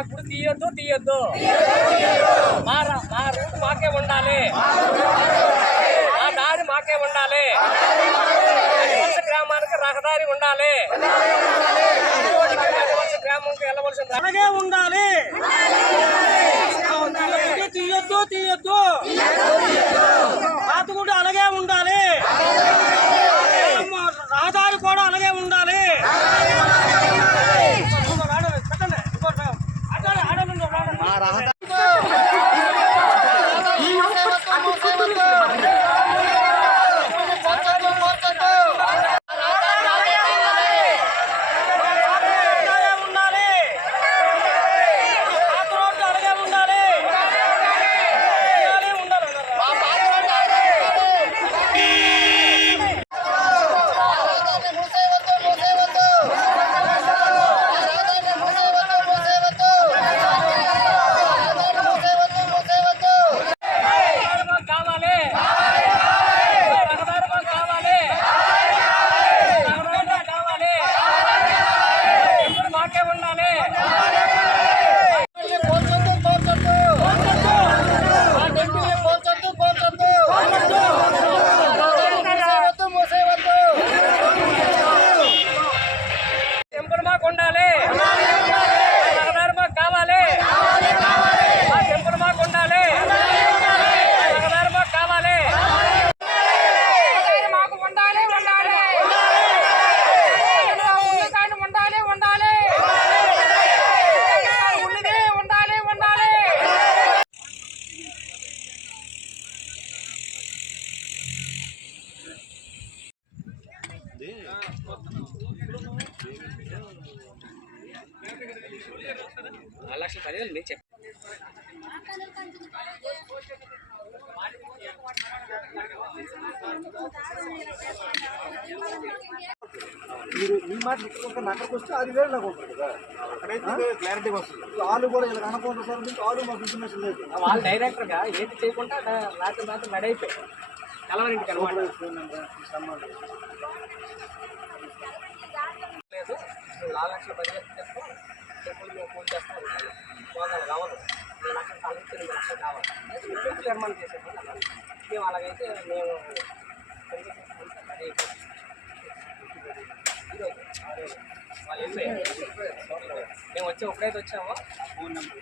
ఇప్పుడు తీయొద్దు మా రూట్ మాకే ఉండాలి, మా దారి మాకే ఉండాలి, వలస గ్రామానికి రహదారి ఉండాలి, వలస గ్రామంకి వెళ్ళవలసిన అలాగే ఉండాలి. తీయొద్దు పాతగుంట అలాగే ఉండాలి, రహదారి కూడా అలాగే ఉండాలి. మీరు ఈ మాట అక్కడికి వస్తే అది వేరే లాగా ఉంటుంది కదా, అక్కడైతే క్లారిటీ వస్తుంది. వాళ్ళు కూడా ఇలా అనుకుంటారు సార్, మీకు వాళ్ళు మాకు ఇన్ఫర్మేషన్ లేదు. వాళ్ళు డైరెక్టర్గా ఏది చేయకుండా రాత్రి రెడీ అయిపోయి కలవరింటికి అనమాట లేదు. 4 లక్షల 10,000 చేస్తాం, ఎప్పుడు మేము ఫోన్ చేస్తాం, పోగాలి కావాలి 2 లక్షల సార్లు 8 లక్షలు కావాలి సింపుల్ నిర్మాణం చేసేప్పుడు అలా మేము అలాగైతే మేము రెడీ అయిపోయాం. వాళ్ళు వెళ్ళిపోయారు, మేము ఎప్పుడైతే వచ్చామో ఫోన్ నెంబర్